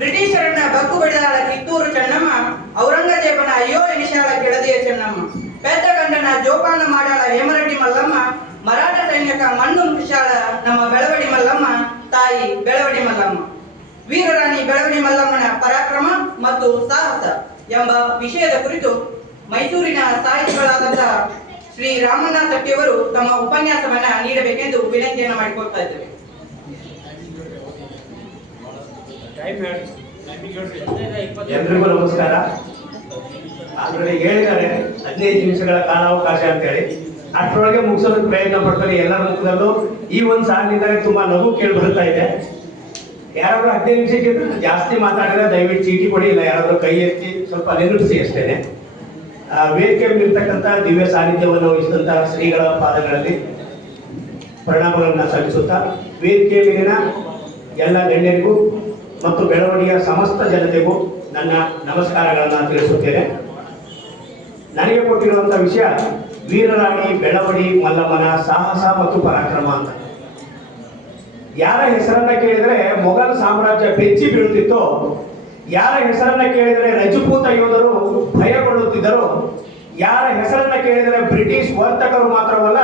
ಬ್ರಿಟಿಷರನ್ನ ಬಗ್ಗು ಬಡಿದಾಳ ಕಿತ್ತೂರು ಚೆನ್ನಮ್ಮ, ಔರಂಗಜೇಬನ ಅಯ್ಯೋ ಎನಿಶಾಳ ಕೆಳದಿಯ ಚೆನ್ನಮ್ಮ, ಪೆದ್ದಗಂಡನ ಜೋಪಾನ ಮಾಡಾಳ ಹೇಮರೆಡ್ಡಿ ಮಲ್ಲಮ್ಮ, ಮರಾಠ ಸೈನ್ಯಕ ಮಣ್ಣು ಮುಗಿಸಾಳ ನಮ್ಮ ಬೆಳವಡಿ ಮಲ್ಲಮ್ಮ, ತಾಯಿ ಬೆಳವಡಿ ಮಲ್ಲಮ್ಮ. ವೀರರಾಣಿ ಬೆಳವಡಿ ಮಲ್ಲಮ್ಮನ ಪರಾಕ್ರಮ ಮತ್ತು ಸಾಹಸ ಎಂಬ ವಿಷಯದ ಕುರಿತು ಮೈಸೂರಿನ ಸಾಹಿತಿಗಳಾದಂತಹ ಶ್ರೀ ರಾಮಣ್ಣ ಶೆಟ್ಟಿಯವರು ತಮ್ಮ ಉಪನ್ಯಾಸವನ್ನ ನೀಡಬೇಕೆಂದು ವಿನಂತಿಯನ್ನು ಮಾಡಿಕೊಳ್ತಾ ಇದ್ದೇವೆ. ಎಲ್ರಿಗೂ ನಮಸ್ಕಾರ. ಆಲ್ರೆಡಿ ಹೇಳಿದ್ದಾರೆ 15 ನಿಮಿಷಗಳ ಕಾಲಾವಕಾಶ ಅಂತ ಹೇಳಿ, ಅಷ್ಟರೊಳಗೆ ಮುಗಿಸೋದಕ್ಕೆ ಪ್ರಯತ್ನ ಪಡ್ತಾರೆ. ಎಲ್ಲರ ಮುಖದಲ್ಲೂ ಈ ಒಂದು ಸಾಲಿನಿಂದ ತುಂಬಾ ನಗು ಕೇಳಿ ಬರ್ತಾ ಇದೆ. ಯಾರಾದ್ರೂ 15 ನಿಮಿಷಕ್ಕಿಂತ ಜಾಸ್ತಿ ಮಾತಾಡಿದ್ರೆ ದಯವಿಟ್ಟು ಚೀಟಿ ಕೊಡಿ, ಇಲ್ಲ ಯಾರಾದ್ರೂ ಕೈ ಎತ್ತಿ ಸ್ವಲ್ಪ ನಿಲ್ಲಿಸಿ ಅಷ್ಟೇನೆ. ವೇದಿಕೆಯಲ್ಲಿ ಇರ್ತಕ್ಕಂಥ ದಿವ್ಯ ಸಾನ್ನಿಧ್ಯವನ್ನು ವಹಿಸಿದಂತಹ ಶ್ರೀಗಳ ಪಾದಗಳಲ್ಲಿ ಪ್ರಣಾಮಗಳನ್ನು ಸಲ್ಲಿಸುತ್ತಾ, ವೇದಿಕೆಯ ಮೇಲಿನ ಎಲ್ಲ ಗಣ್ಯರಿಗೂ ಮತ್ತು ಬೆಳವಣಿಗೆಯ ಸಮಸ್ತ ಜನತೆಗೂ ನನ್ನ ನಮಸ್ಕಾರಗಳನ್ನು ತಿಳಿಸುತ್ತೇನೆ. ನನಗೆ ಕೊಟ್ಟಿರುವಂತಹ ವಿಷಯ ವೀರರಾಣಿ ಬೆಳವಡಿ ಮಲ್ಲಮ್ಮನ ಸಾಹಸ ಮತ್ತು ಪರಾಕ್ರಮ ಅಂತ. ಯಾರ ಹೆಸರನ್ನ ಕೇಳಿದರೆ ಮೊಘಲ್ ಸಾಮ್ರಾಜ್ಯ ಬೆಚ್ಚಿ ಬೀಳುತ್ತಿತ್ತೋ, ಯಾರ ಹೆಸರನ್ನ ಕೇಳಿದರೆ ರಜಪೂತ ಯೋಧರು ಭಯಗೊಳ್ಳುತ್ತಿದ್ದರು, ಯಾರ ಹೆಸರನ್ನ ಕೇಳಿದರೆ ಬ್ರಿಟಿಷ್ ವರ್ತಕರು ಮಾತ್ರವಲ್ಲ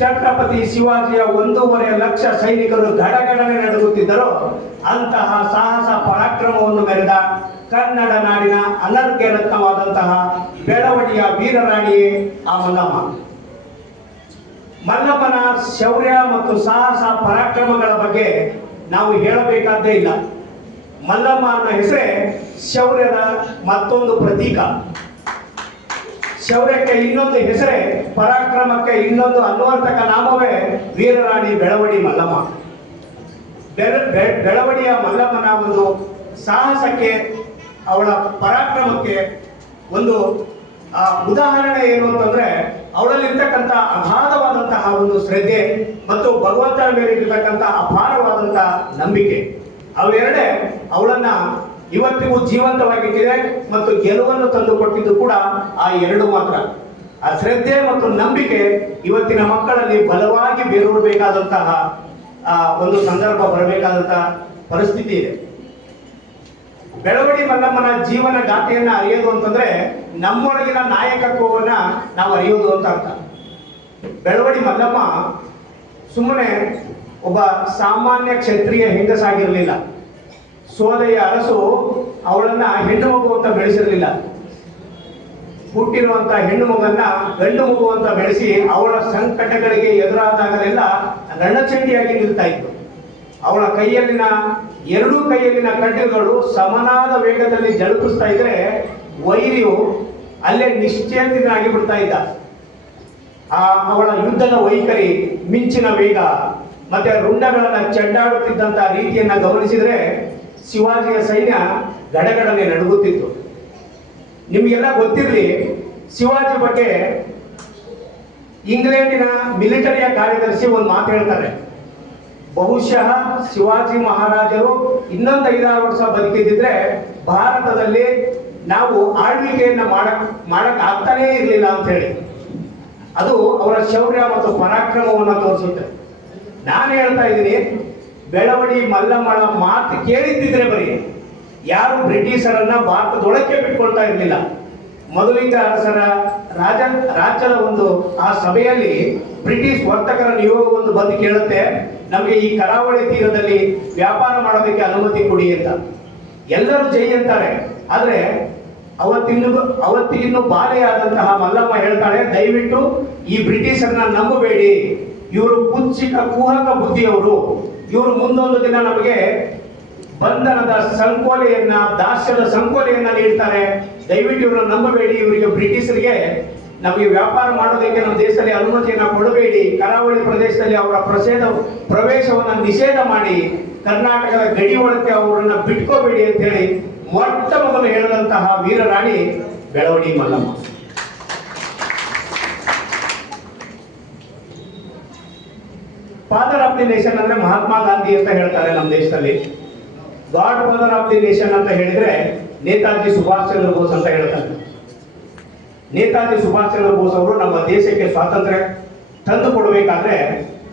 ಛತ್ರಪತಿ ಶಿವಾಜಿಯ 1.5 ಲಕ್ಷ ಸೈನಿಕರು ಗಡಗಡನೆ ನಡುಗುತ್ತಿದ್ದರು, ಅಂತಹ ಸಾಹಸ ಪರಾಕ್ರಮವನ್ನು ಮೆರೆದ ಕನ್ನಡ ನಾಡಿನ ಅನರ್ಘ್ಯ ರತ್ನವಾದಂತಹ ಬೆಳವಡಿಯ ವೀರರಾಣಿಯೇ ಆ ಮಲ್ಲಮ್ಮ. ಮಲ್ಲಮ್ಮನ ಶೌರ್ಯ ಮತ್ತು ಸಾಹಸ ಪರಾಕ್ರಮಗಳ ಬಗ್ಗೆ ನಾವು ಹೇಳಬೇಕಾದ್ದೇ ಇಲ್ಲ. ಮಲ್ಲಮ್ಮ ಅನ್ನೋ ಹೆಸರೇ ಶೌರ್ಯದ ಮತ್ತೊಂದು ಪ್ರತೀಕ. ಶೌರ್ಯಕ್ಕೆ ಇನ್ನೊಂದು ಹೆಸರೇ, ಪರಾಕ್ರಮಕ್ಕೆ ಇನ್ನೊಂದು ಅನ್ವರ್ಥಕ ನಾಮವೇ ವೀರರಾಣಿ ಬೆಳವಡಿ ಮಲ್ಲಮ್ಮ. ಬೆಳವಡಿಯ ಮಲ್ಲಮ್ಮನ ಒಂದು ಸಾಹಸಕ್ಕೆ, ಅವಳ ಪರಾಕ್ರಮಕ್ಕೆ ಒಂದು ಉದಾಹರಣೆ ಏನು ಅಂತಂದ್ರೆ, ಅವಳಲ್ಲಿರ್ತಕ್ಕಂಥ ಅಗಾಧವಾದಂತಹ ಒಂದು ಶ್ರದ್ಧೆ ಮತ್ತು ಭಗವಂತನ ಮೇಲೆ ಇರತಕ್ಕಂಥ ಅಪಾರವಾದಂತಹ ನಂಬಿಕೆ. ಅವೆರಡೇ ಅವಳನ್ನ ಇವತ್ತಿಗೂ ಜೀವಂತವಾಗಿಟ್ಟಿದೆ ಮತ್ತು ಗೆಲುವನ್ನು ತಂದು ಕೊಟ್ಟಿದ್ದು ಕೂಡ ಆ ಎರಡು ಮಾತ್ರ. ಆ ಶ್ರದ್ಧೆ ಮತ್ತು ನಂಬಿಕೆ ಇವತ್ತಿನ ಮಕ್ಕಳಲ್ಲಿ ಬಲವಾಗಿ ಬೇರೂರಬೇಕಾದಂತಹ ಒಂದು ಸಂದರ್ಭ ಬರಬೇಕಾದಂತಹ ಪರಿಸ್ಥಿತಿ ಇದೆ. ಬೆಳವಡಿ ಮಲ್ಲಮ್ಮನ ಜೀವನ ಗಾಥೆಯನ್ನ ಅರಿಯೋದು ಅಂತಂದ್ರೆ ನಮ್ಮೊಳಗಿನ ನಾಯಕತ್ವವನ್ನ ನಾವು ಅರಿಯೋದು ಅಂತ ಅರ್ಥ. ಬೆಳವಡಿ ಮಲ್ಲಮ್ಮ ಸುಮ್ಮನೆ ಒಬ್ಬ ಸಾಮಾನ್ಯ ಕ್ಷತ್ರಿಯ ಹೆಂಗಸಾಗಿರಲಿಲ್ಲ. ಸೋದೆಯ ಅರಸು ಅವಳನ್ನ ಹೆಣ್ಣು ಮಗು ಅಂತ ಬೆಳೆಸಿರಲಿಲ್ಲ. ಹುಟ್ಟಿರುವಂತ ಹೆಣ್ಣು ಮಗನ್ನ ಗಂಡು ಮಗು ಅಂತ ಬೆಳೆಸಿ ಅವಳ ಸಂಕಟಗಳಿಗೆ ಎದುರಾದಾಗಲೆಲ್ಲ ರಣಚಂಡಿಯಾಗಿ ನಿಲ್ತಾ ಇತ್ತು. ಅವಳ ಎರಡೂ ಕೈಯಲ್ಲಿನ ಕಡ್ಡಿಗಳು ಸಮನಾದ ವೇಗದಲ್ಲಿ ಜಳುಪಿಸ್ತಾ ಇದ್ರೆ ವೈರಿಯು ಅಲ್ಲೇ ನಿಶ್ಚೇತನಾಗಿ ಬಿಡ್ತಾ ಇದ್ದ. ಅವಳ ಯುದ್ಧದ ವೈಖರಿ, ಮಿಂಚಿನ ವೇಗ ಮತ್ತೆ ರುಂಡಗಳನ್ನ ಚೆಂಡಾಡುತ್ತಿದ್ದಂತ ರೀತಿಯನ್ನ ಗಮನಿಸಿದ್ರೆ ಶಿವಾಜಿಯ ಸೈನ್ಯ ಗಡಗಡನೆ ನಡುಗುತ್ತಿತ್ತು. ನಿಮಗೆಲ್ಲ ಗೊತ್ತಿರಲಿ, ಶಿವಾಜಿ ಬಗ್ಗೆ ಇಂಗ್ಲೆಂಡಿನ ಮಿಲಿಟರಿಯ ಕಾರ್ಯದರ್ಶಿ ಒಂದು ಮಾತು ಹೇಳ್ತಾರೆ. ಬಹುಶಃ ಶಿವಾಜಿ ಮಹಾರಾಜರು ಇನ್ನೊಂದು 5-6 ವರ್ಷ ಬದುಕಿದ್ರೆ ಭಾರತದಲ್ಲಿ ನಾವು ಆಳ್ವಿಕೆಯನ್ನ ಮಾಡಕ್ ಆಗ್ತಾನೇ ಇರಲಿಲ್ಲ ಅಂತ ಹೇಳಿ. ಅದು ಅವರ ಶೌರ್ಯ ಮತ್ತು ಪರಾಕ್ರಮವನ್ನು ತೋರಿಸುತ್ತೆ. ನಾನು ಹೇಳ್ತಾ ಇದ್ದೀನಿ, ಬೆಳವಡಿ ಮಲ್ಲಮ್ಮಳ ಮಾತು ಕೇಳಿದ್ದಿದ್ರೆ ಬರೀ ಯಾರು ಬ್ರಿಟಿಷರನ್ನ ಭಾರತದೊಳಕ್ಕೆ ಬಿಟ್ಕೊಳ್ತಾ ಇರಲಿಲ್ಲ. ಮೊದಲಿಂಗ ಅರಸರ ರಾಜ್ಯದ ಒಂದು ಆ ಸಭೆಯಲ್ಲಿ ಬ್ರಿಟಿಷ್ ವರ್ತಕರ ನಿಯೋಗ ಒಂದು ಬಂದು ಕೇಳುತ್ತೆ, ನಮಗೆ ಈ ಕರಾವಳಿ ತೀರದಲ್ಲಿ ವ್ಯಾಪಾರ ಮಾಡೋದಕ್ಕೆ ಅನುಮತಿ ಕೊಡಿ ಅಂತ. ಎಲ್ಲರೂ ಜೈ ಅಂತಾರೆ. ಆದ್ರೆ ಅವತ್ತಿಗಿನ್ನೂ ಬಾಲೆಯಾದಂತಹ ಮಲ್ಲಮ್ಮ ಹೇಳ್ತಾಳೆ, ದಯವಿಟ್ಟು ಈ ಬ್ರಿಟಿಷರನ್ನ ನಂಬಬೇಡಿ, ಇವರು ಕುಹಕ ಬುದ್ಧಿಯವರು, ಇವರು ಮುಂದೊಂದು ದಿನ ನಮಗೆ ಬಂಧನದ ಸಂಕೋಲೆಯನ್ನ, ದಾಸ್ಯದ ಸಂಕೋಲೆಯನ್ನ ನೀಡ್ತಾರೆ, ದಯವಿಟ್ಟು ಇವ್ರನ್ನ ನಂಬಬೇಡಿ, ಇವರಿಗೆ ಬ್ರಿಟಿಷರಿಗೆ ನಮಗೆ ವ್ಯಾಪಾರ ಮಾಡೋದಕ್ಕೆ ನಮ್ಮ ದೇಶದಲ್ಲಿ ಅನುಮತಿಯನ್ನ ಕೊಡಬೇಡಿ, ಕರಾವಳಿ ಪ್ರದೇಶದಲ್ಲಿ ಅವರ ಪ್ರವೇಶವನ್ನ ನಿಷೇಧ ಮಾಡಿ, ಕರ್ನಾಟಕದ ಗಡಿ ಒಳಕ್ಕೆ ಅವರನ್ನ ಬಿಟ್ಕೋಬೇಡಿ ಅಂತ ಹೇಳಿ ಮೊಟ್ಟ ಮೊದಲು ಹೇಳಿದಂತಹ ವೀರರಾಣಿ Belavadi Mallamma. Father of the nation ಅಂದ್ರೆ ಮಹಾತ್ಮ ಗಾಂಧಿ ಅಂತ ಹೇಳ್ತಾರೆ ನಮ್ಮ ದೇಶದಲ್ಲಿ. Godfather of the nation ಅಂತ ಹೇಳಿದ್ರೆ ನೇತಾಜಿ ಸುಭಾಷ್ ಚಂದ್ರ ಬೋಸ್ ಅಂತ ಹೇಳ್ತಾರೆ. ನೇತಾಜಿ ಸುಭಾಷ್ ಚಂದ್ರ ಬೋಸ್ ಅವರು ನಮ್ಮ ದೇಶಕ್ಕೆ ಸ್ವಾತಂತ್ರ್ಯ ತಂದು ಕೊಡಬೇಕಾದ್ರೆ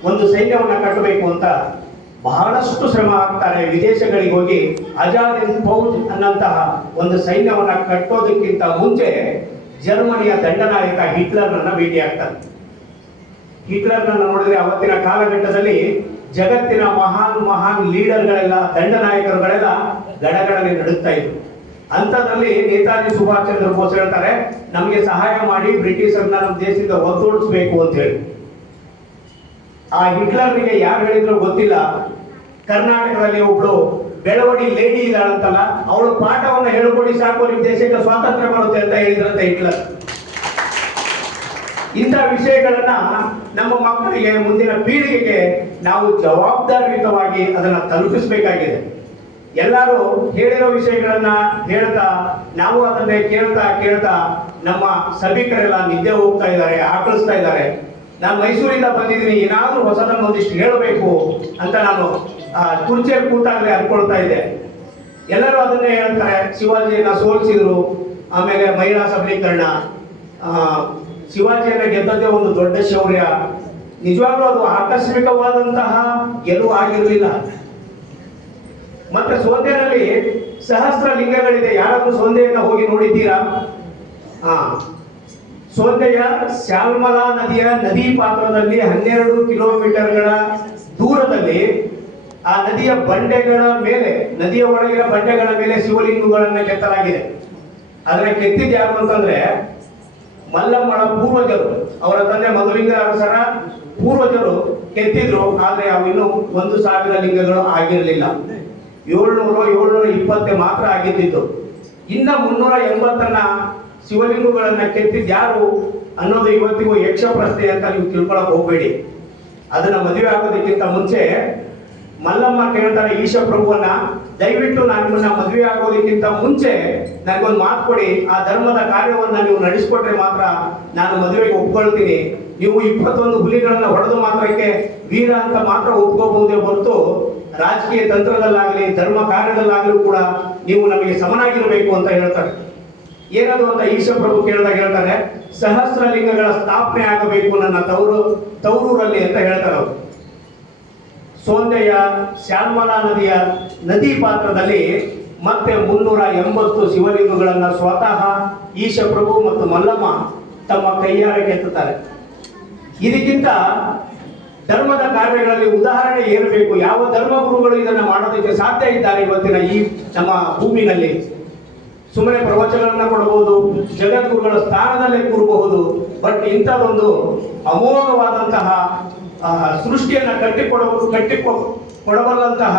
ಒಂದು ಸೈನ್ಯವನ್ನ ಕಟ್ಟಬೇಕು ಅಂತ ಬಹಳಷ್ಟು ಶ್ರಮ ಹಾಕ್ತಾರೆ. ವಿದೇಶಗಳಿಗೆ ಹೋಗಿ ಆಜಾದ್ ಹಿಂದ್ ಫೌಜ್ ಅನ್ನಂತಹ ಒಂದು ಸೈನ್ಯವನ್ನ ಕಟ್ಟೋದಕ್ಕಿಂತ ಮುಂಚೆ ಜರ್ಮನಿಯ ದಂಡನಾಯಕ ಹಿಟ್ಲರ್ನನ್ನ ಭೇಟಿಯಾಗ್ತಾರೆ. ಹಿಟ್ಲರ್ನನ್ನ ನೋಡಿದ್ರೆ ಅವತ್ತಿನ ಕಾಲಘಟ್ಟದಲ್ಲಿ ಜಗತ್ತಿನ ಮಹಾನ್ ಲೀಡರ್ಗಳೆಲ್ಲ, ದಂಡನಾಯಕರುಗಳೆಲ್ಲ ಗಡಗಡನೆ ನಡುತ್ತಾ ಇದ್ರು. ಅಂಥದ್ರಲ್ಲಿ ನೇತಾಜಿ ಸುಭಾಷ್ ಚಂದ್ರ ಬೋಸ್ ಹೇಳ್ತಾರೆ, ನಮಗೆ ಸಹಾಯ ಮಾಡಿ ಬ್ರಿಟಿಷರನ್ನ ನಮ್ಮ ದೇಶದಿಂದ ಹೊರತೋಡಿಸ್ಬೇಕು ಅಂತ ಹೇಳಿ. ಆ ಹಿಟ್ಲರ್ನಿಗೆ ಯಾರು ಹೇಳಿದ್ರು ಗೊತ್ತಿಲ್ಲ, ಕರ್ನಾಟಕದಲ್ಲಿ ಒಬ್ಳು ಬೆಳವಡಿ ಲೇಡಿ ಇದ್ದಾಳಂತಲ್ಲ, ಅವಳು ಪಾಠವನ್ನ ಹೇಳ್ಕೊಡಿ ಸಾಕು, ನಿಮ್ಮ ದೇಶಕ್ಕೆ ಸ್ವಾತಂತ್ರ್ಯ ಬರುತ್ತೆ ಅಂತ ಹೇಳಿದ್ರಂತೆ ಹಿಟ್ಲರ್. ಇಂಥ ವಿಷಯಗಳನ್ನ ನಮ್ಮ ಮಕ್ಕಳಿಗೆ, ಮುಂದಿನ ಪೀಳಿಗೆಗೆ ನಾವು ಜವಾಬ್ದಾರಿಯುತವಾಗಿ ಅದನ್ನ ತಲುಪಿಸಬೇಕಾಗಿದೆ. ಎಲ್ಲರೂ ಹೇಳಿರೋ ವಿಷಯಗಳನ್ನ ಹೇಳ್ತಾ, ನಾವು ಅದನ್ನೇ ಕೇಳ್ತಾ ನಮ್ಮ ಸಭಿಕರೆಲ್ಲ ನಿದ್ದೆ ಹೋಗ್ತಾ ಇದ್ದಾರೆ, ಆಕಳಿಸ್ತಾ ಇದ್ದಾರೆ. ನಾನು ಮೈಸೂರಿಂದ ಬಂದಿದ್ದೀನಿ, ಏನಾದ್ರೂ ಹೊಸದನ್ನು ಒಂದಿಷ್ಟು ಹೇಳಬೇಕು ಅಂತ ನಾನು ಕುರ್ಚಿಯಲ್ಲಿ ಕೂತಾಗಲೇ ಅನ್ಕೊಳ್ತಾ ಇದ್ದೆ. ಎಲ್ಲರೂ ಅದನ್ನೇ ಹೇಳ್ತಾರೆ, ಶಿವಾಜಿಯನ್ನ ಸೋಲಿಸಿದ್ರು, ಆಮೇಲೆ ಮಹಿಳಾ ಸಬಲೀಕರಣ, ಶಿವಾಜಿಯನ್ನ ಗೆದ್ದದ್ದೇ ಒಂದು ದೊಡ್ಡ ಶೌರ್ಯ. ನಿಜವಾಗ್ಲೂ ಅದು ಆಕಸ್ಮಿಕವಾದಂತಹ ಗೆಲುವು ಆಗಿರಲಿಲ್ಲ. ಮತ್ತೆ ಸೋಂದೆಯಲ್ಲಿ ಸಹಸ್ರ ಲಿಂಗಗಳಿದೆ. ಯಾರಾದ್ರೂ ಸೋಂದೆಯನ್ನ ಹೋಗಿ ನೋಡಿದ್ದೀರಾ? ಸೋಂದೆಯ ಶ್ಯಾಮಲಾ ನದಿಯ ನದಿ ಪಾತ್ರದಲ್ಲಿ 12 ಕಿಲೋಮೀಟರ್ಗಳ ದೂರದಲ್ಲಿ ಆ ನದಿಯ ಬಂಡೆಗಳ ಮೇಲೆ, ನದಿಯ ಒಳಗಿನ ಬಂಡೆಗಳ ಮೇಲೆ ಶಿವಲಿಂಗಗಳನ್ನ ಕೆತ್ತಲಾಗಿದೆ. ಅದನ್ನ ಕೆತ್ತಿದ್ದು ಯಾರು ಅಂತಂದ್ರೆ ಮಲ್ಲಮ್ಮಳ ಪೂರ್ವಜರು, ಅವರ ತಂದೆ ಮಧುಲಿಂಗ ಅರಸರ ಪೂರ್ವಜರು ಕೆತ್ತಿದ್ರು. ಆದ್ರೆ ಅವು ಇನ್ನೂ 1000 ಲಿಂಗಗಳು ಆಗಿರಲಿಲ್ಲ. 720 ಮಾತ್ರ ಆಗಿದ್ದಿತ್ತು. ಇನ್ನ 380 ಶಿವಲಿಂಗಗಳನ್ನ ಕೆತ್ತಿದ್ ಯಾರು ಅನ್ನೋದು ಇವತ್ತಿಗೂ ಯಕ್ಷ ಪ್ರಶ್ನೆ ಅಂತ ನೀವು ತಿಳ್ಕೊಳಕ್ ಹೋಗ್ಬೇಡಿ. ಅದನ್ನ ಮದುವೆ ಆಗೋದಕ್ಕಿಂತ ಮುಂಚೆ ಮಲ್ಲಮ್ಮ ಕೇಳ್ತಾರೆ ಈಶ ಪ್ರಭುವನ್ನ, ದಯವಿಟ್ಟು ನಾನು ನಿಮ್ಮನ್ನ ಮದುವೆ ಆಗೋದಕ್ಕಿಂತ ಮುಂಚೆ ನನಗೊಂದು ಮಾತು ಕೊಡಿ, ಆ ಧರ್ಮದ ಕಾರ್ಯವನ್ನ ನೀವು ನಡೆಸಿಕೊಟ್ರೆ ಮಾತ್ರ ನಾನು ಮದುವೆಗೆ ಒಪ್ಕೊಳ್ತೀನಿ. ನೀವು 21 ಹುಲಿಗಳನ್ನ ಹೊಡೆದು ಮಾತ್ರಕ್ಕೆ ವೀರ ಅಂತ ಮಾತ್ರ ಒಪ್ಕೋಬಹುದೇ ಹೊರತು ರಾಜಕೀಯ ತಂತ್ರದಲ್ಲಾಗಲಿ ಧರ್ಮ ಕಾರ್ಯದಲ್ಲಾಗಲೂ ಕೂಡ ನೀವು ನಮಗೆ ಸಮನಾಗಿರಬೇಕು ಅಂತ ಹೇಳ್ತಾರೆ. ಏನದು ಅಂತ ಈಶ ಪ್ರಭು ಕೇಳಿದಾಗ ಹೇಳ್ತಾರೆ, ಸಹಸ್ರ ಲಿಂಗಗಳ ಸ್ಥಾಪನೆ ಆಗಬೇಕು ನನ್ನ ತವರೂರಲ್ಲಿ ಅಂತ ಹೇಳ್ತಾರೆ ಅವರು. ಸೋಂದೆಯ ಶ್ಯಾಮಲಾ ನದಿಯ ನದಿ ಪಾತ್ರದಲ್ಲಿ ಮತ್ತೆ 380 ಶಿವಲಿಂಗಗಳನ್ನ ಸ್ವತಃ ಈಶ ಪ್ರಭು ಮತ್ತು ಮಲ್ಲಮ್ಮ ತಮ್ಮ ಕೈಯಾರೆ ಕೆತ್ತುತ್ತಾರೆ. ಇದಕ್ಕಿಂತ ಧರ್ಮದ ಕಾರ್ಯಗಳಲ್ಲಿ ಉದಾಹರಣೆ ಏನು ಬೇಕು? ಯಾವ ಧರ್ಮಗುರುಗಳು ಇದನ್ನ ಮಾಡೋದಕ್ಕೆ ಸಾಧ್ಯ ಇದ್ದಾರೆ ಇವತ್ತಿನ ಈ ನಮ್ಮ ಭೂಮಿನಲ್ಲಿ? ಸುಮ್ಮನೆ ಪ್ರವಚನಗಳನ್ನ ಕೊಡಬಹುದು, ಜಗದ್ಗುರುಗಳ ಸ್ಥಾನದಲ್ಲೇ ಕೂರಬಹುದು. ಬಟ್ ಇಂಥದೊಂದು ಅಮೋಘವಾದಂತಹ ಸೃಷ್ಟಿಯನ್ನ ಕಟ್ಟಿಕೊಡಬಲ್ಲಂತಹ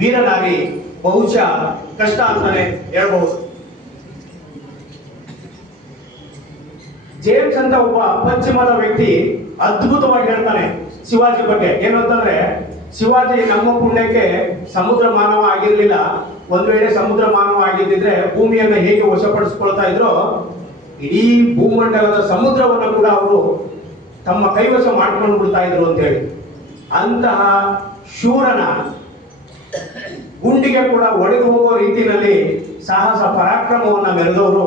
ವೀರನಾರಿ ಬಹುಶಃ ಕಷ್ಟ ಅಂತಾನೆ ಹೇಳ್ಬಹುದು. ಜೇಮ್ಸ್ ಅಂತ ಒಬ್ಬ ಪಶ್ಚಿಮದ ವ್ಯಕ್ತಿ ಅದ್ಭುತವಾಗಿ ಹೇಳ್ತಾನೆ ಶಿವಾಜಿ ಬಗ್ಗೆ. ಏನು ಅಂತಂದ್ರೆ, ಶಿವಾಜಿ ನಮ್ಮ ಪುಣ್ಯಕ್ಕೆ ಸಮುದ್ರ ಮಾನವ ಆಗಿರ್ಲಿಲ್ಲ. ಒಂದು ವೇಳೆ ಸಮುದ್ರ ಮಾನವ ಆಗಿದ್ದಿದ್ರೆ ಭೂಮಿಯನ್ನ ಹೇಗೆ ವಶಪಡಿಸಿಕೊಳ್ತಾ ಇದ್ರೋ, ಇಡೀ ಭೂಮಂಡಲದ ಸಮುದ್ರವನ್ನು ಕೂಡ ಅವರು ತಮ್ಮ ಕೈವಶ ಮಾಡ್ಕೊಂಡು ಬಿಡ್ತಾ ಇದ್ರು ಅಂತ ಹೇಳಿ. ಅಂತಹ ಶೂರನ ಗುಂಡಿಗೆ ಕೂಡ ಒಡೆದು ಹೋಗುವ ರೀತಿಯಲ್ಲಿ ಸಾಹಸ ಪರಾಕ್ರಮವನ್ನ ಮೆರೆದವರು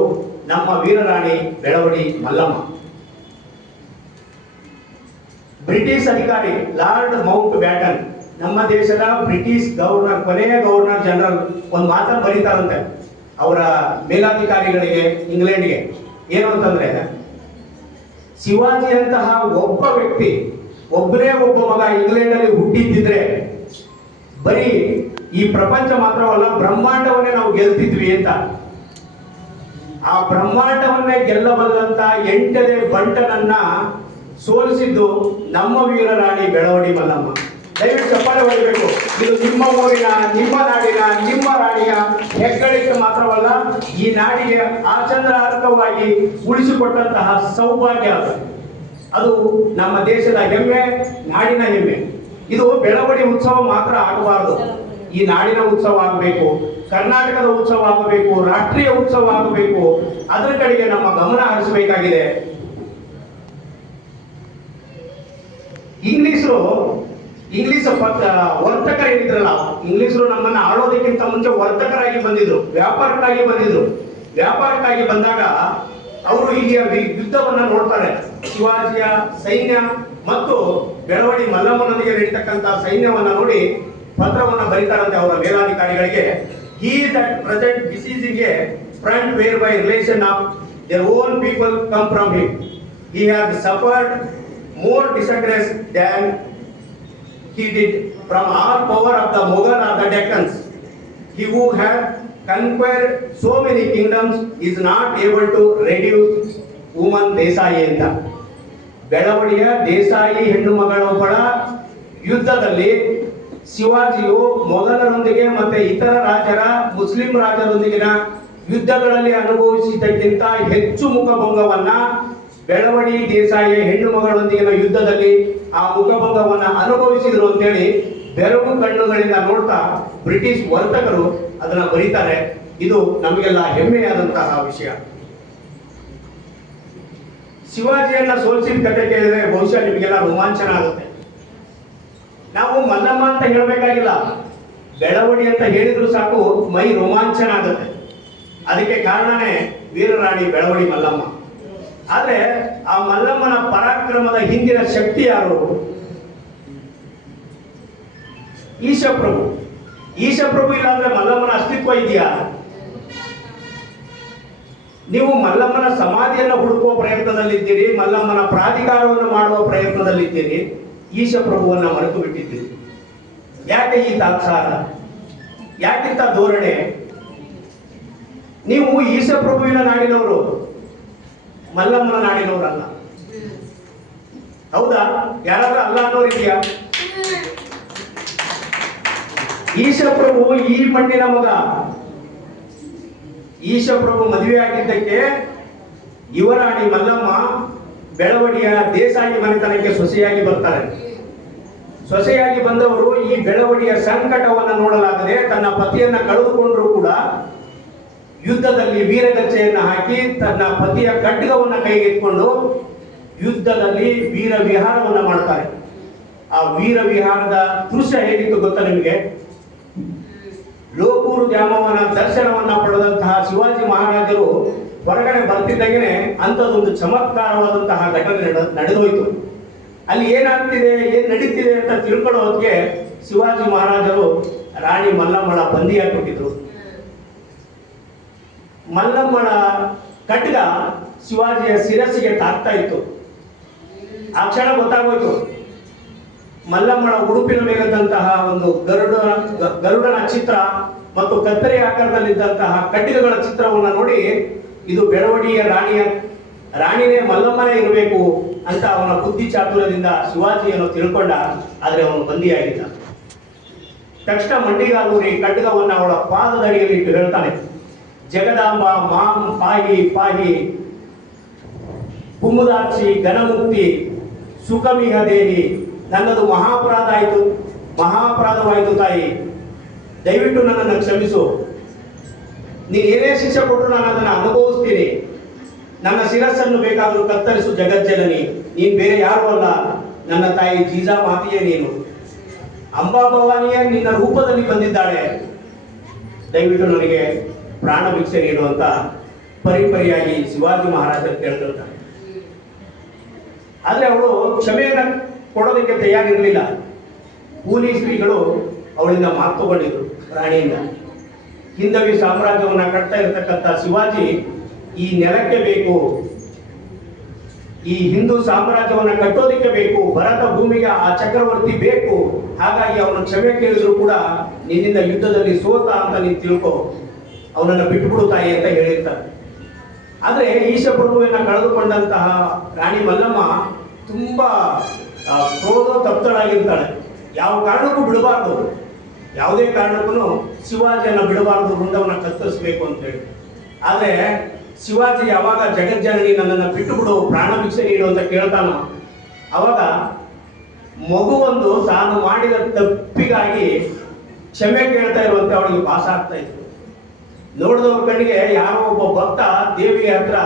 ನಮ್ಮ ವೀರರಾಣಿ ಬೆಳವಡಿ ಮಲ್ಲಮ್ಮ. ಬ್ರಿಟಿಷ್ ಅಧಿಕಾರಿ ಲಾರ್ಡ್ ಮೌಂಟ್ ಬ್ಯಾಟನ್, ನಮ್ಮ ದೇಶದ ಬ್ರಿಟಿಷ್ ಗವರ್ನರ್, ಕೊನೆಯ ಗವರ್ನರ್ ಜನರಲ್ ಒಂದು ಮಾತನ್ನು ಬರೀತಾರಂತೆ ಅವರ ಮೇಲಾಧಿಕಾರಿಗಳಿಗೆ ಇಂಗ್ಲೆಂಡ್ಗೆ. ಏನು ಅಂತಂದ್ರೆ, ಶಿವಾಜಿಯಂತಹ ಒಬ್ಬ ವ್ಯಕ್ತಿ, ಒಬ್ಬನೇ ಒಬ್ಬ ಮಗ ಇಂಗ್ಲೆಂಡ್ ಅಲ್ಲಿ ಹುಟ್ಟಿದ್ದಿದ್ರೆ ಬರೀ ಈ ಪ್ರಪಂಚ ಮಾತ್ರವಲ್ಲ ಬ್ರಹ್ಮಾಂಡವನ್ನೇ ನಾವು ಗೆಲ್ತಿದ್ವಿ ಅಂತ. ಆ ಬ್ರಹ್ಮಾಂಡವನ್ನೇ ಗೆಲ್ಲಬಲ್ಲಂತ 8ನೇ ಬಂಟನನ್ನ ಸೋಲಿಸಿದ್ದು ನಮ್ಮ ವೀರರಾಣಿ ಬೆಳವಡಿ ಮಲ್ಲಮ್ಮ. ದಯವಿಟ್ಟು ಚಪ್ಪಾಳೆ ಹೊಡಿಬೇಕು. ಇದು ನಿಮ್ಮ ಊರಿನ, ನಿಮ್ಮ ನಾಡಿನ, ನಿಮ್ಮ ರಾಣಿಯ ಹೆಗ್ಗಳಿಕೆ ಮಾತ್ರವಲ್ಲ, ಈ ನಾಡಿಗೆ ಆಚಂದ್ರಾರ್ಹವಾಗಿ ಉಳಿಸಿಕೊಟ್ಟಂತಹ ಸೌಭಾಗ್ಯ ಅದು ನಮ್ಮ ದೇಶದ ಹೆಮ್ಮೆ, ನಾಡಿನ ಹೆಮ್ಮೆ. ಇದು ಬೆಳವಡಿ ಉತ್ಸವ ಮಾತ್ರ ಆಗಬಾರದು, ಈ ನಾಡಿನ ಉತ್ಸವ ಆಗಬೇಕು, ಕರ್ನಾಟಕದ ಉತ್ಸವ ಆಗಬೇಕು, ರಾಷ್ಟ್ರೀಯ ಉತ್ಸವ ಆಗಬೇಕು. ಅದರ ಕಡೆಗೆ ನಮ್ಮ ಗಮನ ಹರಿಸಬೇಕಾಗಿದೆ. ಇಂಗ್ಲಿಷ್ ವರ್ತಕರು ಏನಿದ್ರಲ್ಲ, ಇಂಗ್ಲಿಷರು ನಮ್ಮನ್ನ ಆಳೋದಕ್ಕಿಂತ ಮುಂಚೆ ವರ್ತಕರಾಗಿ ಬಂದಿದ್ರು, ವ್ಯಾಪಾರಕ್ಕಾಗಿ ಬಂದಾಗ ಅವರು ಇಲ್ಲಿಯ ಯುದ್ಧವನ್ನ ನೋಡ್ತಾರೆ. ಶಿವಾಜಿಯ ಸೈನ್ಯ ಮತ್ತು ಬೆಳವಡಿ ಮಲ್ಲಮ್ಮನೊಂದಿಗೆ ನಡೀತಕ್ಕಂಥ ಸೈನ್ಯವನ್ನ ನೋಡಿ ಪತ್ರವನ್ನು ಬರೀತಾರಂತೆ ಅವರ ಮೇಲಾಧಿಕಾರಿಗಳಿಗೆ. He is at present besieging a front whereby relation of their own people come from him. He has suffered more disgrace than he did from all power of the Mughal or the Deccans. He who had conquered so many kingdoms is not able to reduce woman Desai ಅಂತ. ಬೆಳವಡಿಯ ದೇಸಾಯಿ ಹೆಣ್ಣು ಮಗಳೊಬ್ಬಳ ಯುದ್ಧದಲ್ಲಿ ಶಿವಾಜಿಯು ಮೊಘಲರೊಂದಿಗೆ ಮತ್ತೆ ಇತರ ರಾಜರ Muslim ರಾಜರೊಂದಿಗಿನ ಯುದ್ಧಗಳಲ್ಲಿ ಅನುಭವಿಸಿದ್ದಕ್ಕಿಂತ ಹೆಚ್ಚು ಮುಖಭಂಗವನ್ನ ಬೆಳವಡಿ ದೇಸಾಯಿ ಹೆಣ್ಣು ಮಗಳೊಂದಿಗಿನ ಯುದ್ಧದಲ್ಲಿ ಆ ಮುಖಭಂಗವನ್ನ ಅನುಭವಿಸಿದ್ರು ಅಂತೇಳಿ ಬೆರಗು ಕಣ್ಣುಗಳಿಂದ ನೋಡ್ತಾ ಬ್ರಿಟಿಷ್ ವರ್ತಕರು ಅದನ್ನ ಬರೀತಾರೆ. ಇದು ನಮಗೆಲ್ಲ ಹೆಮ್ಮೆಯಾದಂತಹ ವಿಷಯ. ಶಿವಾಜಿಯನ್ನ ಸೋಲಿಸಿದ ಕಥೆ ಕೇಳಿದ್ರೆ ಬಹುಶಃ ನಿಮಗೆಲ್ಲ ರೋಮಾಂಚನ ಆಗುತ್ತೆ. ನಾವು ಮಲ್ಲಮ್ಮ ಅಂತ ಹೇಳಬೇಕಾಗಿಲ್ಲ, ಬೆಳವಡಿ ಅಂತ ಹೇಳಿದ್ರು ಸಾಕು ಮೈ ರೋಮಾಂಚನ ಆಗುತ್ತೆ. ಅದಕ್ಕೆ ಕಾರಣನೇ ವೀರರಾಣಿ ಬೆಳವಡಿ ಮಲ್ಲಮ್ಮ. ಆದ್ರೆ ಆ ಮಲ್ಲಮ್ಮನ ಪರಾಕ್ರಮದ ಹಿಂದಿನ ಶಕ್ತಿ ಯಾರು? ಈಶಪ್ರಭು. ಈಶಪ್ರಭು ಇಲ್ಲ ಅಂದ್ರೆ ಮಲ್ಲಮ್ಮನ ಅಸ್ತಿತ್ವ ಇದೆಯಾ? ನೀವು ಮಲ್ಲಮ್ಮನ ಸಮಾಧಿಯನ್ನು ಹುಡುಕುವ ಪ್ರಯತ್ನದಲ್ಲಿದ್ದೀರಿ, ಮಲ್ಲಮ್ಮನ ಪ್ರಾಧಿಕಾರವನ್ನು ಮಾಡುವ ಪ್ರಯತ್ನದಲ್ಲಿದ್ದೀರಿ, ಈಶಪ್ರಭುವನ್ನ ಮರೆತು ಬಿಟ್ಟಿದ್ದೀರಿ. ಯಾಕೆ ಈ ತಾತ್ಸಾರ? ಯಾಕಿಂತ ಧೋರಣೆ? ನೀವು ಈಶಪ್ರಭುವಿನ ನಾಡಿನವರು, ಮಲ್ಲಮ್ಮನ ನಾಡಿನವರಲ್ಲ. ಹೌದಾ? ಯಾರಾದ್ರೂ ಅಲ್ಲ ಅನ್ನೋರು ಇದೆಯಾ? ಈಶಪ್ರಭು ಈ ಮಣ್ಣಿನ ಮಗ. ಈಶಪ್ರಭು ಮದುವೆ ಆಗಿದ್ದಕ್ಕೆ ಯುವರಾಣಿ ಮಲ್ಲಮ್ಮ ಬೆಳವಡಿಯ ದೇಸಾಯಿ ಮನೆತನಕ್ಕೆ ಸೊಸೆಯಾಗಿ ಬರ್ತಾರೆ. ಸೊಸೆಯಾಗಿ ಬಂದವರು ಈ ಬೆಳವಡಿಯ ಸಂಕಟವನ್ನು ನೋಡಲಾಗದೆ ತನ್ನ ಪತಿಯನ್ನ ಕಳೆದುಕೊಂಡ್ರು ಕೂಡ ಯುದ್ಧದಲ್ಲಿ ವೀರಗಚ್ಚೆಯನ್ನು ಹಾಕಿ ತನ್ನ ಪತಿಯ ಖಡ್ಗವನ್ನು ಕೈಗೆತ್ಕೊಂಡು ಯುದ್ಧದಲ್ಲಿ ವೀರ ವಿಹಾರವನ್ನು ಮಾಡ್ತಾರೆ. ಆ ವೀರ ವಿಹಾರದ ದೃಶ್ಯ ಹೇಗಿತ್ತು ಗೊತ್ತಾ ನಿಮಗೆ? ಲೋಕೂರು ದ್ಯಾಮವ್ವನ ದರ್ಶನವನ್ನ ಪಡೆದಂತಹ ಶಿವಾಜಿ ಮಹಾರಾಜರು ಹೊರಗಡೆ ಬರ್ತಿದ್ದಾಗೇನೆ ಅಂಥದ್ದೊಂದು ಚಮತ್ಕಾರವಾದಂತಹ ಘಟನೆ ನಡೆದೋಯ್ತು. ಅಲ್ಲಿ ಏನಾಗ್ತಿದೆ, ಏನ್ ನಡೀತಿದೆ ಅಂತ ತಿಳ್ಕೊಳ್ಳೋ ಹೊತ್ತಿಗೆ ಶಿವಾಜಿ ಮಹಾರಾಜರು ರಾಣಿ ಮಲ್ಲಮ್ಮಳ ಬಂದಿಯಾಗಿಬಿಟ್ಟಿದ್ರು. ಮಲ್ಲಮ್ಮಳ ಖಡ್ಗ ಶಿವಾಜಿಯ ಶಿರಸ್ಸಿಗೆ ತಾಕ್ತಾ ಇತ್ತು. ಆ ಕ್ಷಣ ಗೊತ್ತಾಗೋಯ್ತು. ಮಲ್ಲಮ್ಮಳ ಉಡುಪಿನ ಮೇಲಿದ್ದಂತಹ ಒಂದು ಗರುಡನ ಚಿತ್ರ ಮತ್ತು ಕತ್ತರಿ ಆಕಾರದಲ್ಲಿದ್ದಂತಹ ಖಡ್ಗಗಳ ಚಿತ್ರವನ್ನು ನೋಡಿ ಇದು ಬೆಳವಡಿಯ ರಾಣಿನೇ ಮಲ್ಲಮ್ಮನೇ ಇರಬೇಕು ಅಂತ ಅವನ ಬುದ್ಧಿ ಚಾತುರ್ಯದಿಂದ ಶಿವಾಜಿಯನ್ನು ತಿಳ್ಕೊಂಡ. ಆದ್ರೆ ಅವನು ಬಂದಿಯಾಗಿದ್ದ. ತಕ್ಷಣ ಮಂಡಿಗಾಲೂರಿ ಖಡ್ಗವನ್ನು ಅವಳ ಪಾದದಡಿಯಲ್ಲಿ ಇಟ್ಟು ಹೇಳ್ತಾನೆ, ಜಗದಾಂಬ ಮಾಂ ಪಾಹಿ ಪಾಹಿ ಕುಮುದಾಕ್ಷಿ ಘನಮುಕ್ತಿ ಸುಖಮಿಹ ದೇವಿ. ನನ್ನದು ಮಹಾಪರಾಧವಾಯಿತು ತಾಯಿ, ದಯವಿಟ್ಟು ನನ್ನನ್ನು ಕ್ಷಮಿಸು. ನೀನು ಏನೇ ಶಿಕ್ಷೆ ಕೊಟ್ಟರು ನಾನು ಅದನ್ನು ಅನುಭವಿಸ್ತೀನಿ. ನನ್ನ ಶಿರಸ್ಸನ್ನು ಬೇಕಾದರೂ ಕತ್ತರಿಸು ಜಗಜ್ಜನನಿ, ನೀನು ಬೇರೆ ಯಾರು ಅಲ್ಲ, ನನ್ನ ತಾಯಿ ಜೀಜಾ ಮಾತೆಯೇ ನೀನು. ಅಂಬಾ ಭವಾನಿಯೇ ನಿನ್ನ ರೂಪದಲ್ಲಿ ಬಂದಿದ್ದಾಳೆ, ದಯವಿಟ್ಟು ನನಗೆ ಪ್ರಾಣ ಭಿಕ್ಷೆ ನೀಡು ಅಂತ ಪರಿಪರಿಯಾಗಿ ಶಿವಾಜಿ ಮಹಾರಾಜರು ಕೇಳ್ತಿರ್ತಾರೆ. ಆದ್ರೆ ಅವಳು ಕ್ಷಮೆಯನ್ನು ಕೊಡೋದಕ್ಕೆ ತಯಾರಿರಲಿಲ್ಲ. ಕೂಲಿ ಶ್ರೀಗಳು ಅವಳಿಂದ ಮಾತು ತಗೊಂಡಿದ್ರು ರಾಣಿಯಿಂದ. ಹಿಂದವಿ ಸಾಮ್ರಾಜ್ಯವನ್ನ ಕಟ್ತಾ ಇರತಕ್ಕಂಥ ಶಿವಾಜಿ ಈ ನೆಲಕ್ಕೆ ಬೇಕು, ಈ ಹಿಂದೂ ಸಾಮ್ರಾಜ್ಯವನ್ನ ಕಟ್ಟೋದಕ್ಕೆ ಬೇಕು, ಭರತ ಭೂಮಿಗೆ ಆ ಚಕ್ರವರ್ತಿ ಬೇಕು. ಹಾಗಾಗಿ ಅವನ ಕ್ಷಮೆ ಕೇಳಿದ್ರು ಕೂಡ ನಿನ್ನಿಂದ ಯುದ್ಧದಲ್ಲಿ ಸೋತ ಅಂತ ನೀನು ತಿಳ್ಕೊ, ಅವನನ್ನ ಬಿಟ್ಟುಬಿಡು ತಾಯಿ ಅಂತ ಹೇಳಿರ್ತಾರೆ. ಆದ್ರೆ ಈಶಪ್ರಭುವನ್ನ ಕಳೆದುಕೊಂಡಂತಹ ರಾಣಿ ಮಲ್ಲಮ್ಮ ತುಂಬಾ ಕ್ರೋಧ ತಪ್ತಳಾಗಿರ್ತಾಳೆ. ಯಾವ ಕಾರಣಕ್ಕೂ ಬಿಡಬಾರ್ದು, ಯಾವುದೇ ಕಾರಣಕ್ಕೂ ಶಿವಾಜಿಯನ್ನ ಬಿಡಬಾರ್ದು, ರುಂಡವನ್ನ ಕತ್ತರಿಸಬೇಕು ಅಂತ ಹೇಳಿ. ಆದ್ರೆ ಶಿವಾಜಿ ಯಾವಾಗ ಜಗಜ್ಜನನಿ ನನ್ನನ್ನು ಬಿಟ್ಟು ಬಿಡು, ಪ್ರಾಣ ಭಿಕ್ಷೆ ನೀಡು ಅಂತ ಕೇಳ್ತಾನೋ ಅವಾಗ ಮಗುವೊಂದು ತಾನು ಮಾಡಿದ ತಪ್ಪಿಗಾಗಿ ಕ್ಷಮೆ ಕೇಳ್ತಾ ಇರುವಂತೆ ಅವಳಿಗೆ ಭಾಸ ಆಗ್ತಾ ಇತ್ತು. ನೋಡಿದವ್ರ ಕಣ್ಣಿಗೆ ಯಾರೋ ಒಬ್ಬ ಭಕ್ತ ದೇವಿಯ ಹತ್ರ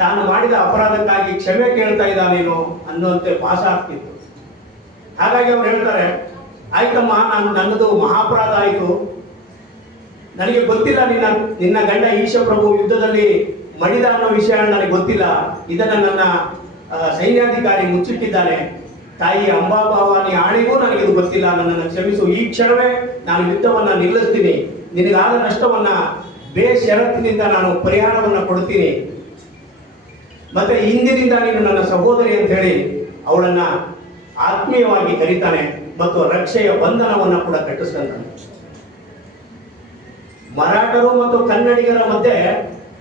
ತಾನು ಮಾಡಿದ ಅಪರಾಧಕ್ಕಾಗಿ ಕ್ಷಮೆ ಕೇಳ್ತಾ ಇದ್ದಾನೇನೋ ಅನ್ನುವಂತೆ ಭಾಸ ಆಗ್ತಿತ್ತು. ಹಾಗಾಗಿ ಅವ್ರು ಹೇಳ್ತಾರೆ, ಆಯ್ತಮ್ಮ, ನನ್ನದು ಮಹಾಪರಾಧ ಆಯಿತು, ನನಗೆ ಗೊತ್ತಿಲ್ಲ ನಿನ್ನ ಗಂಡ ಈಶಪ್ರಭು ಯುದ್ಧದಲ್ಲಿ ಮಡಿದ ಅನ್ನೋ ವಿಷಯ ನನಗೆ ಗೊತ್ತಿಲ್ಲ, ಇದನ್ನ ನನ್ನ ಸೈನ್ಯಾಧಿಕಾರಿ ಮುಚ್ಚಿಟ್ಟಿದ್ದಾನೆ, ತಾಯಿ ಅಂಬಾಭವಾನಿ ಆಣೆಗೂ ನನಗಿದು ಗೊತ್ತಿಲ್ಲ, ನನ್ನನ್ನು ಕ್ಷಮಿಸು. ಈ ಕ್ಷಣವೇ ನಾನು ಯುದ್ಧವನ್ನ ನಿಲ್ಲಿಸ್ತೀನಿ, ನಿನಗಾದ ನಷ್ಟವನ್ನ ಬೇಷರತ್ತಿನಿಂದ ನಾನು ಪರಿಹಾರವನ್ನ ಕೊಡ್ತೀನಿ, ಮತ್ತೆ ಇಂದಿನಿಂದ ನೀನು ನನ್ನ ಸಹೋದರಿ ಅಂತ ಹೇಳಿ ಅವಳನ್ನ ಆತ್ಮೀಯವಾಗಿ ಕರೀತಾನೆ ಮತ್ತು ರಕ್ಷೆಯ ಬಂಧನವನ್ನ ಕೂಡ ಕಟ್ಟಿಸ್ತಾನೆ. ಮರಾಠರು ಮತ್ತು ಕನ್ನಡಿಗರ ಮಧ್ಯೆ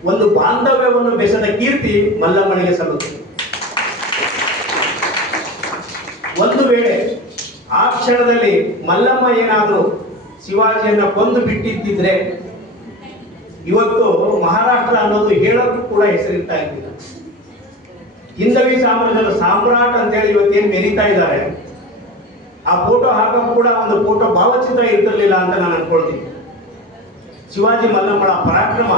ಒಂದು ಬಾಂಧವ್ಯವನ್ನು ಬೆಸೆದ ಕೀರ್ತಿ ಮಲ್ಲಮ್ಮನಿಗೆ ಸಲ್ಲುತ್ತದೆ. ಒಂದು ವೇಳೆ ಆ ಕ್ಷಣದಲ್ಲಿ ಮಲ್ಲಮ್ಮ ಏನಾದರೂ ಶಿವಾಜಿಯನ್ನ ಕೊಂದು ಬಿಟ್ಟಿದ್ದಿದ್ರೆ ಇವತ್ತು ಮಹಾರಾಷ್ಟ್ರ ಅನ್ನೋದು ಹೇಳಕ್ಕೂ ಕೂಡ ಹೆಸರಿರ್ತಾ ಇದ್ದಿಲ್ಲ. ಹಿಂದವಿ ಸಾಮ್ರಾಜ್ಯದ ಸಾಮ್ರಾಟ್ ಅಂತೇಳಿ ಇವತ್ತೇನು ಮೆರೀತಾ ಇದ್ದಾರೆ, ಆ ಫೋಟೋ ಹಾಕಕ್ಕೂ ಕೂಡ ಒಂದು ಫೋಟೋ ಭಾವಚಿತ್ರ ಇರ್ತಿರ್ಲಿಲ್ಲ ಅಂತ ನಾನು ಅನ್ಕೊಳ್ತೀನಿ. ಶಿವಾಜಿ ಮಲ್ಲಮ್ಮಳ ಪರಾಕ್ರಮ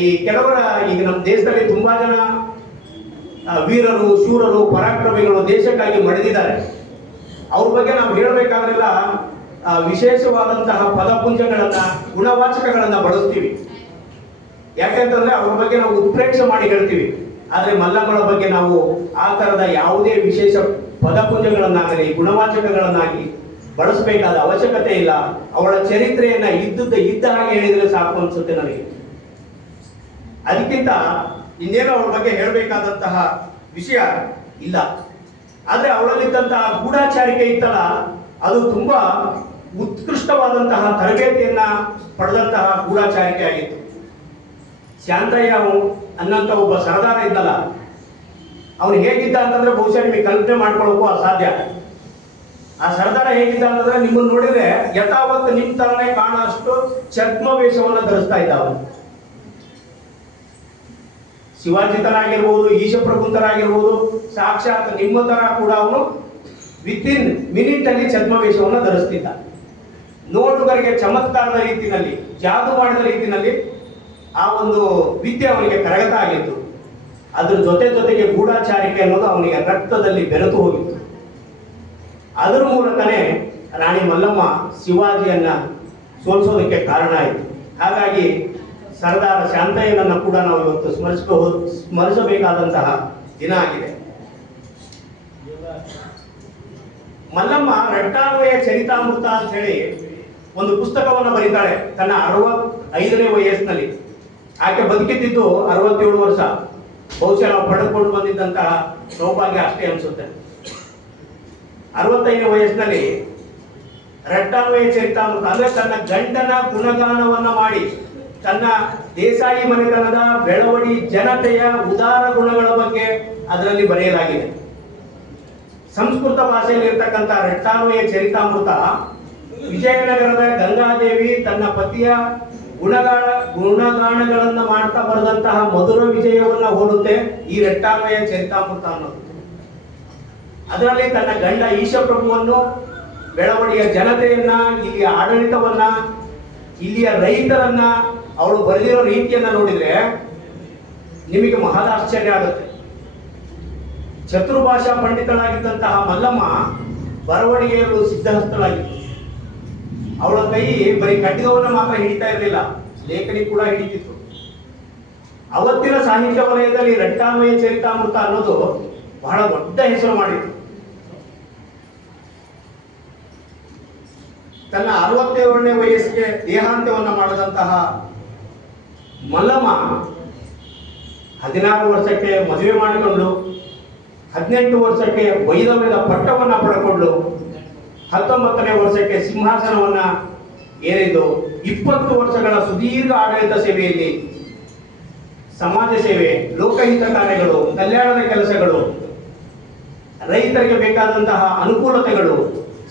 ಈ ಕೆಲವರ ಈಗ ನಮ್ಮ ದೇಶದಲ್ಲಿ ತುಂಬಾ ಜನ ವೀರರು, ಶೂರರು, ಪರಾಕ್ರಮಿಗಳು ದೇಶಕ್ಕಾಗಿ ಮಡಿದಿದ್ದಾರೆ. ಅವ್ರ ಬಗ್ಗೆ ನಾವು ಹೇಳಬೇಕಾದ್ರೆಲ್ಲ ವಿಶೇಷವಾದಂತಹ ಪದಪುಂಜಗಳನ್ನ, ಗುಣವಾಚಕಗಳನ್ನ ಬಳಸ್ತೀವಿ. ಯಾಕೆಂತಂದ್ರೆ ಅವ್ರ ಬಗ್ಗೆ ನಾವು ಉತ್ಪ್ರೇಕ್ಷೆ ಮಾಡಿ ಹೇಳ್ತೀವಿ. ಆದ್ರೆ ಮಲ್ಲಮ್ಮಳ ಬಗ್ಗೆ ನಾವು ಆ ತರದ ಯಾವುದೇ ವಿಶೇಷ ಪದಪುಂಜಗಳನ್ನಾಗಲಿ ಗುಣವಾಚಕಗಳನ್ನಾಗಿ ಬಳಸಬೇಕಾದ ಅವಶ್ಯಕತೆ ಇಲ್ಲ. ಅವಳ ಚರಿತ್ರೆಯನ್ನ ಇದ್ದ ಹಾಗೆ ಹೇಳಿದ್ರೆ ಸಾಕು ಅನ್ಸುತ್ತೆ ನನಗೆ. ಅದಕ್ಕಿಂತ ಇನ್ನೇನು ಅವಳ ಬಗ್ಗೆ ಹೇಳಬೇಕಾದಂತಹ ವಿಷಯ ಇಲ್ಲ. ಆದ್ರೆ ಅವಳಲ್ಲಿದ್ದಂತಹ ಗೂಢಾಚಾರಿಕೆ ಇತ್ತಲ್ಲ, ಅದು ತುಂಬಾ ಉತ್ಕೃಷ್ಟವಾದಂತಹ ತರಬೇತಿಯನ್ನ ಪಡೆದಂತಹ ಗೂಢಾಚಾರಿಕೆ ಆಗಿತ್ತು. ಶಾಂತಯ್ಯ ಅನ್ನಂತ ಒಬ್ಬ ಸರದಾರ ಇದ್ದಲ್ಲ, ಅವನು ಹೇಗಿದ್ದ ಅಂತಂದ್ರೆ ಬಹುಶಃ ನಿಮಗೆ ಕಲ್ಪನೆ ಮಾಡ್ಕೊಳ್ಳೋಕ್ಕೂ ಅಸಾಧ್ಯ. ಆ ಸರದಾರ ಹೇಗಿದ್ದ ಅಂತಂದ್ರೆ ನಿಮ್ಮನ್ನು ನೋಡಿದ್ರೆ ಯಥಾವತ್ತು ನಿಮ್ ತರನೇ ಕಾಣೋಷ್ಟು ಛದ್ಮವೇಷವನ್ನ ಧರಿಸ್ತಾ ಇದ್ದ ಅವನು. ಶಿವಾಜಿ ತರ ಆಗಿರ್ಬೋದು, ಈಶಪ್ರಭು ತರ ಆಗಿರ್ಬೋದು, ಸಾಕ್ಷಾತ್ ನಿಮ್ಮ ತರ ಕೂಡ ಅವನು ವಿತಿನ್ ಮಿನಿಟ್ ಅಲ್ಲಿ ಛದ್ಮವೇಷವನ್ನ ಧರಿಸ್ತಿದ್ದ. ನೋಟುಗರಿಗೆ ಚಮತ್ಕಾರದ ರೀತಿಯಲ್ಲಿ, ಜಾದು ಮಾಡಿದ ರೀತಿಯಲ್ಲಿ ಆ ಒಂದು ವಿದ್ಯೆ ಅವನಿಗೆ ಕರಗತ ಆಗಿತ್ತು. ಅದ್ರ ಜೊತೆಗೆ ಗೂಢಾಚಾರಿಕೆ ಅನ್ನೋದು ಅವನಿಗೆ ರಕ್ತದಲ್ಲಿ ಬೆರೆತು ಹೋಗಿತ್ತು. ಅದರ ಮೂಲಕನೇ ರಾಣಿ ಮಲ್ಲಮ್ಮ ಶಿವಾಜಿಯನ್ನ ಸೋಲಿಸೋದಕ್ಕೆ ಕಾರಣ ಆಯಿತು. ಹಾಗಾಗಿ ಸರ್ದಾರ ಶಾಂತಯ್ಯನನ್ನ ಕೂಡ ನಾವು ಇವತ್ತು ಸ್ಮರಿಸಬೇಕಾದಂತಹ ದಿನ ಆಗಿದೆ. ಮಲ್ಲಮ್ಮ ರಟ್ಟಾನ್ವಯ ಚರಿತಾಮೃತ ಅಂತ ಹೇಳಿ ಒಂದು ಪುಸ್ತಕವನ್ನು ಬರೀತಾಳೆ ತನ್ನ 65ನೇ ವಯಸ್ಸಿನಲ್ಲಿ. ಆಕೆ ಬದುಕಿದ್ದು 67 ವರ್ಷ. ಬಹುಶಃ ನಾವು ಪಡೆದುಕೊಂಡು ಬಂದಿದ್ದಂತಹ ಸೌಭಾಗ್ಯ ಅಷ್ಟೇ ಅನ್ಸುತ್ತೆ. 65ನೇ ವಯಸ್ಸಿನಲ್ಲಿ ರಟ್ಟಾನ್ವಯ ಚರಿತಾಮೃತ ಅಂದ್ರೆ ತನ್ನ ಗಂಡನ ಗುಣಗಾನವನ್ನ ಮಾಡಿ, ತನ್ನ ದೇಸಾಯಿ ಮನೆತನದ ಬೆಳವಡಿ ಜನತೆಯ ಉದಾರ ಗುಣಗಳ ಬಗ್ಗೆ ಅದರಲ್ಲಿ ಬರೆಯಲಾಗಿದೆ. ಸಂಸ್ಕೃತ ಭಾಷೆಯಲ್ಲಿ ಇರ್ತಕ್ಕಂಥ ರಟ್ಟಾನ್ವಯ ಚರಿತಾಮೃತ ವಿಜಯನಗರದ ಗಂಗಾದೇವಿ ತನ್ನ ಪತಿಯ ಗುಣಗಾನಗಳನ್ನ ಮಾಡ್ತಾ ಬರೆದಂತಹ ಮಧುರ ವಿಜಯವನ್ನ ಹೋಲುತ್ತೆ ಈ ರಟ್ಟಾನ್ವಯ ಚರಿತಾಮೃತ ಅನ್ನೋದು. ಅದರಲ್ಲಿ ತನ್ನ ಗಂಡ ಈಶಪ್ರಭುವನ್ನು, ಬೆಳವಡಿಯ ಜನತೆಯನ್ನ, ಇಲ್ಲಿಯ ಆಡಳಿತವನ್ನ, ಇಲ್ಲಿಯ ರೈತರನ್ನ ಅವಳು ಬರೆದಿರೋ ರೀತಿಯನ್ನ ನೋಡಿದ್ರೆ ನಿಮಗೆ ಮಹಾ ಆಶ್ಚರ್ಯ ಆಗುತ್ತೆ. ಚತುರ್ಭಾಷಾ ಪಂಡಿತಳಾಗಿದ್ದಂತಹ ಮಲ್ಲಮ್ಮ ಬರವಣಿಗೆಯಲ್ಲೂ ಸಿದ್ಧಹಸ್ತಳಾಗಿತ್ತು. ಅವಳ ಕೈ ಬರೀ ಖಡ್ಗವನ್ನ ಮಾತ್ರ ಹಿಡಿತಾ ಇರಲಿಲ್ಲ, ಲೇಖನಿ ಕೂಡ ಹಿಡಿತಿತ್ತು. ಅವತ್ತಿನ ಸಾಹಿತ್ಯ ವಲಯದಲ್ಲಿ ರಟ್ಟಾನ್ವಯ ಚರಿತಾಮೃತ ಅನ್ನೋದು ಬಹಳ ದೊಡ್ಡ ಹೆಸರು ಮಾಡಿತ್ತು. ತನ್ನ 67ನೇ ವಯಸ್ಸಿಗೆ ದೇಹಾಂತ್ಯವನ್ನ ಮಾಡದಂತಹ ಮಲ್ಲಮ್ಮ 16 ವರ್ಷಕ್ಕೆ ಮದುವೆ ಮಾಡಿಕೊಂಡು 18 ವರ್ಷಕ್ಕೆ ವೈದವ್ಯದ ಪಟ್ಟವನ್ನ ಪಡ್ಕೊಂಡು 19ನೇ ವರ್ಷಕ್ಕೆ ಸಿಂಹಾಸನವನ್ನ ಏರಿದ್ದು 20 ವರ್ಷಗಳ ಸುದೀರ್ಘ ಆಡಳಿತ ಸೇವೆಯಲ್ಲಿ ಸಮಾಜ ಸೇವೆ, ಲೋಕಹಿತ ಕಾರ್ಯಗಳು, ಕಲ್ಯಾಣದ ಕೆಲಸಗಳು, ರೈತರಿಗೆ ಬೇಕಾದಂತಹ ಅನುಕೂಲತೆಗಳು,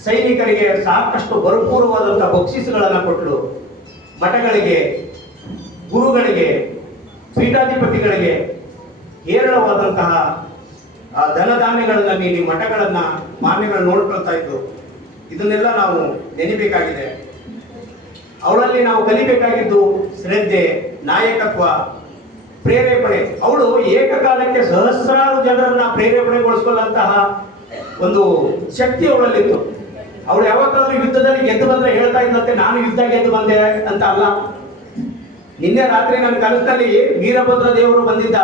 ಸೈನಿಕರಿಗೆ ಸಾಕಷ್ಟು ಭರಪೂರವಾದಂತಹ ಬಕ್ಷೀಸುಗಳನ್ನು ಕೊಟ್ಟಳು. ಮಠಗಳಿಗೆ, ಗುರುಗಳಿಗೆ, ಪೀಠಾಧಿಪತಿಗಳಿಗೆ ಹೇರಳವಾದಂತಹ ಧನಧಾನ್ಯಗಳನ್ನ ನೀಡಿ ಮಠಗಳನ್ನ ಮಾನ್ಯಗಳು ನೋಡ್ಕೊಳ್ತಾ ಇದ್ದು. ಇದನ್ನೆಲ್ಲ ನಾವು ನೆನಬೇಕಾಗಿದೆ. ಅವಳಲ್ಲಿ ನಾವು ಕಲಿಬೇಕಾಗಿದ್ದು ಶ್ರದ್ಧೆ, ನಾಯಕತ್ವ, ಪ್ರೇರೇಪಣೆ. ಅವಳು ಏಕಕಾಲಕ್ಕೆ ಸಹಸ್ರಾರು ಜನರನ್ನ ಪ್ರೇರೇಪಣೆಗೊಳಿಸಿಕೊಳ್ಳಂತಹ ಒಂದು ಶಕ್ತಿ ಅವಳಲ್ಲಿತ್ತು. ಅವಳು ಯಾವತ್ತಾದ್ರೂ ಯುದ್ಧದಲ್ಲಿ ಗೆದ್ದು ಬಂದ್ರೆ ಹೇಳ್ತಾ ಇದ್ದಂತೆ ನಾನು ಯುದ್ಧ ಗೆದ್ದು ಬಂದೆ ಅಂತ ಅಲ್ಲ. ನಿನ್ನೆ ರಾತ್ರಿ ನನ್ನ ಕನಸಿನಲ್ಲಿ ವೀರಭದ್ರ ದೇವರು ಬಂದಿದ್ದ,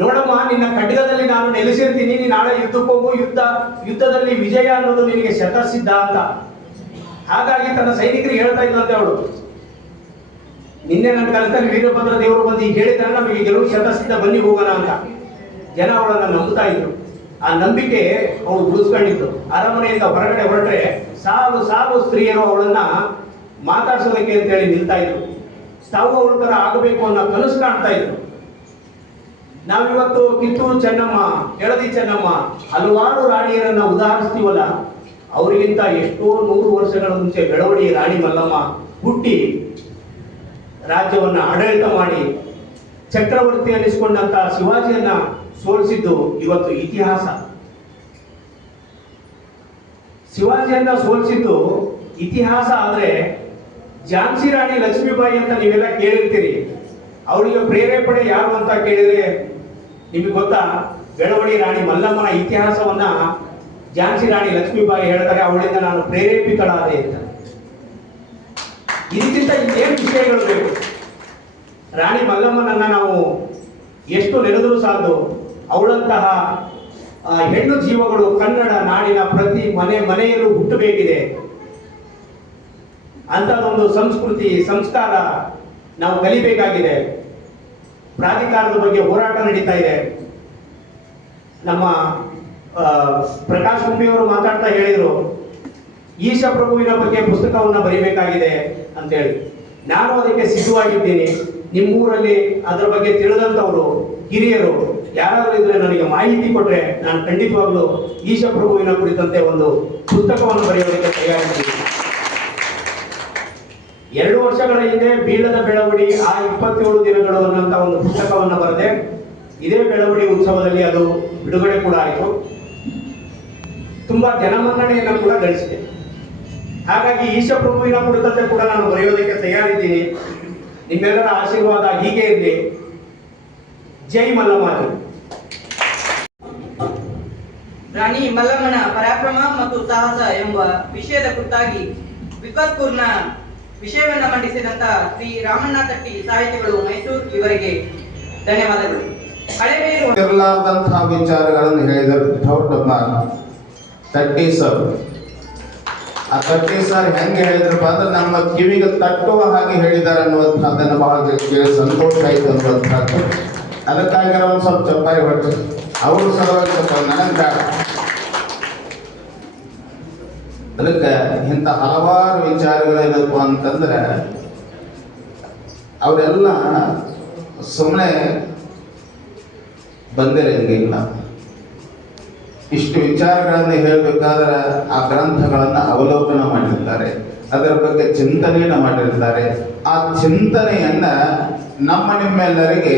ನೋಡಮ್ಮ, ನಿನ್ನ ಖಡ್ಗದಲ್ಲಿ ನಾನು ನೆಲೆಸಿರ್ತೀನಿ, ನೀನು ನಾಳೆ ಯುದ್ಧಕ್ಕೆ ಹೋಗು, ಯುದ್ಧದಲ್ಲಿ ವಿಜಯ ಅನ್ನೋದು ನಿನಗೆ ಶತಸಿದ್ಧ ಅಂತ. ಹಾಗಾಗಿ ತನ್ನ ಸೈನಿಕರಿಗೆ ಹೇಳ್ತಾ ಇದ್ದಂತೆ ಅವಳು, ನಿನ್ನೆ ನನ್ನ ಕನಸಲ್ಲಿ ವೀರಭದ್ರ ದೇವರು ಬಂದು ಈಗ ಹೇಳಿದ್ರೆ ನಮಗೆ ಗೆಲುವು ಶತಸಿದ್ಧ, ಬನ್ನಿ ಹೋಗೋಣ ಅಂತ. ಜನ ಅವಳನ್ನ ನಂಬುತ್ತಾ ಇದ್ರು. ಆ ನಂಬಿಕೆ ಅವಳು ಉಳಿಸ್ಕೊಂಡಿದ್ರು. ಅರಮನೆಯಿಂದ ಹೊರಗಡೆ ಹೊರಟ್ರೆ ಸಾಲು ಸಾಲು ಸ್ತ್ರೀಯರು ಅವಳನ್ನ ಮಾತಾಡ್ಸೋದಕ್ಕೆ ಅಂತೇಳಿ ನಿಲ್ತಾ ಇದ್ರು. ತಾವು ಅವಳ ತರ ಆಗಬೇಕು ಅನ್ನೋ ಕನಸು ಕಾಣ್ತಾ ಇದ್ರು. ನಾವಿವತ್ತು ಕಿತ್ತೂರು ಚೆನ್ನಮ್ಮ, ಕೆಳದಿ ಚೆನ್ನಮ್ಮ, ಹಲವಾರು ರಾಣಿಯರನ್ನ ಉದಾಹರಿಸ್ತೀವಲ್ಲ, ಅವರಿಗಿಂತ ಎಷ್ಟೋ 100 ವರ್ಷಗಳ ಮುಂಚೆ ಬೆಳವಡಿ ರಾಣಿ ಮಲ್ಲಮ್ಮ ಹುಟ್ಟಿ ರಾಜ್ಯವನ್ನ ಆಡಳಿತ ಮಾಡಿ ಚಕ್ರವರ್ತಿ ಅನ್ನಿಸಿಕೊಂಡಂತ ಶಿವಾಜಿಯನ್ನ ಸೋಲಿಸಿದ್ದು ಇವತ್ತು ಇತಿಹಾಸ. ಶಿವಾಜಿಯನ್ನ ಸೋಲಿಸಿದ್ದು ಇತಿಹಾಸ. ಆದ್ರೆ ಝಾನ್ಸಿ ರಾಣಿ ಲಕ್ಷ್ಮೀಬಾಯಿ ಅಂತ ನೀವೆಲ್ಲ ಕೇಳಿರ್ತೀರಿ. ಅವಳಿಗೆ ಪ್ರೇರೇಪಣೆ ಯಾರು ಅಂತ ಕೇಳಿದ್ರೆ ನಿಮಗೆ ಗೊತ್ತಾ? ಬೆಳವಡಿ ರಾಣಿ ಮಲ್ಲಮ್ಮನ ಇತಿಹಾಸವನ್ನ ಝಾನ್ಸಿ ರಾಣಿ ಲಕ್ಷ್ಮೀಬಾಯಿ ಹೇಳ್ತಾರೆ, ಅವಳಿಂದ ನಾನು ಪ್ರೇರೇಪಿತಳಾದೆ ಅಂತ. ಇದಕ್ಕಿಂತ ಇನ್ನೇನು ವಿಷಯಗಳು ಬೇಕು? ರಾಣಿ ಮಲ್ಲಮ್ಮನನ್ನ ನಾವು ಎಷ್ಟು ನೆನೆದರೂ ಸಾಲದು. ಅವಳಂತಹ ಹೆಣ್ಣು ಜೀವಗಳು ಕನ್ನಡ ನಾಡಿನ ಪ್ರತಿ ಮನೆಯಲ್ಲೂ ಹುಟ್ಟಬೇಕಿದೆ. ಅಂತದೊಂದು ಸಂಸ್ಕೃತಿ ಸಂಸ್ಕಾರ ನಾವು ಕಲಿಬೇಕಾಗಿದೆ. ಪ್ರಾಧಿಕಾರದ ಬಗ್ಗೆ ಹೋರಾಟ ನಡೀತಾ ಇದೆ. ನಮ್ಮ ಪ್ರಕಾಶ್ ಕುಂಬಿಯವರು ಮಾತಾಡ್ತಾ ಹೇಳಿದ್ರು, ಈಶ ಪ್ರಭುವಿನ ಬಗ್ಗೆ ಪುಸ್ತಕವನ್ನ ಬರೀಬೇಕಾಗಿದೆ ಅಂತೇಳಿ. ನಾನು ಅದಕ್ಕೆ ಸಿದ್ಧವಾಗಿದ್ದೀನಿ. ನಿಮ್ಮೂರಲ್ಲಿ ಅದರ ಬಗ್ಗೆ ತಿಳಿದಂಥವರು ಹಿರಿಯರು ಯಾರಾದರೂ ಇದ್ರೆ ನನಗೆ ಮಾಹಿತಿ ಕೊಟ್ರೆ ನಾನು ಖಂಡಿತವಾಗ್ಲೂ ಈಶ ಪ್ರಭುವಿನ ಕುರಿತಂತೆ ಒಂದು ಪುಸ್ತಕವನ್ನು ಬರೆಯೋದಕ್ಕೆ ತಯಾರಿದ್ದೀನಿ. 2 ವರ್ಷಗಳ ಹಿಂದೆ ಬೀಳದ ಬೆಳವಡಿ ಆ 27 ದಿನಗಳು ಅನ್ನೋಂಥ ಒಂದು ಪುಸ್ತಕವನ್ನು ಬರೆದೆ. ಇದೇ ಬೆಳವಡಿ ಉತ್ಸವದಲ್ಲಿ ಅದು ಬಿಡುಗಡೆ ಕೂಡ ಆಯಿತು. ತುಂಬಾ ಜನಮನ್ನಣೆಯನ್ನು ಕೂಡ ಗಳಿಸಿದೆ. ಹಾಗಾಗಿ ಈಶ ಪ್ರಭುವಿನ ಕುರಿತಂತೆ ಕೂಡ ನಾನು ಬರೆಯೋದಕ್ಕೆ ತಯಾರಿದ್ದೀನಿ. ನಿಮ್ಮೆಲ್ಲರ ಆಶೀರ್ವಾದ ಹೀಗೆ ಇರಲಿ. ಜೈ ಮಲ್ಲಮಾರಿ. ರಾಣಿ ಮಲ್ಲಮ್ಮನ ಪರಾಕ್ರಮ ಮತ್ತು ಸಾಹಸ ಎಂಬ ವಿಷಯದ ಕುರಿತಾಗಿ ವಿಕತ್ಪೂರ್ಣ ವಿಷಯವನ್ನ ಮಂಡಿಸಿದಂತ ಶ್ರೀ ರಾಮಣ್ಣ ತಟ್ಟಿ ಸಾಹಿತಿಗಳು, ಮೈಸೂರು, ಇವರಿಗೆ ಧನ್ಯವಾದಗಳು. ಇರಲಾರ್ದಂತಹ ವಿಚಾರಗಳನ್ನು ಹೇಳಿದರು ತಟ್ಟಿ ಸರ್. ಆ ತಟ್ಟಿ ಸರ್ ಹೆಂಗೆ ಹೇಳಿದ್ರಪ್ಪ ಅಂದ್ರೆ ನಮ್ಮ ಕಿವಿಗೆ ತಟ್ಟುವ ಹಾಗೆ ಹೇಳಿದ್ದಾರೆ ಅನ್ನುವಂಥದ್ದನ್ನು ಬಹಳ ಕೇಳಿ ಸಂತೋಷ ಆಯಿತು ಅನ್ನುವಂಥದ್ದು. ಅದಕ್ಕಾಗಿ ಒಂದು ಸ್ವಲ್ಪ ಚಪ್ಪಾರಿ ಹೊಟ್ಟು ಅವರು ಸಲುವಾಗಿ ಸ್ವಲ್ಪ ನನಗೆ ಬೇಡ. ಅದಕ್ಕೆ ಇಂಥ ಹಲವಾರು ವಿಚಾರಗಳೇನಪ್ಪ ಅಂತಂದ್ರೆ ಅವರೆಲ್ಲ ಸುಮ್ಮನೆ ಬಂದಿರಂಗಿಲ್ಲ. ಇಷ್ಟು ವಿಚಾರಗಳನ್ನು ಹೇಳಬೇಕಾದ್ರೆ ಆ ಗ್ರಂಥಗಳನ್ನು ಅವಲೋಕನ ಮಾಡಿರ್ತಾರೆ, ಅದರ ಬಗ್ಗೆ ಚಿಂತನೆಯನ್ನು ಮಾಡಿರ್ತಾರೆ. ಆ ಚಿಂತನೆಯನ್ನ ನಿಮ್ಮೆಲ್ಲರಿಗೆ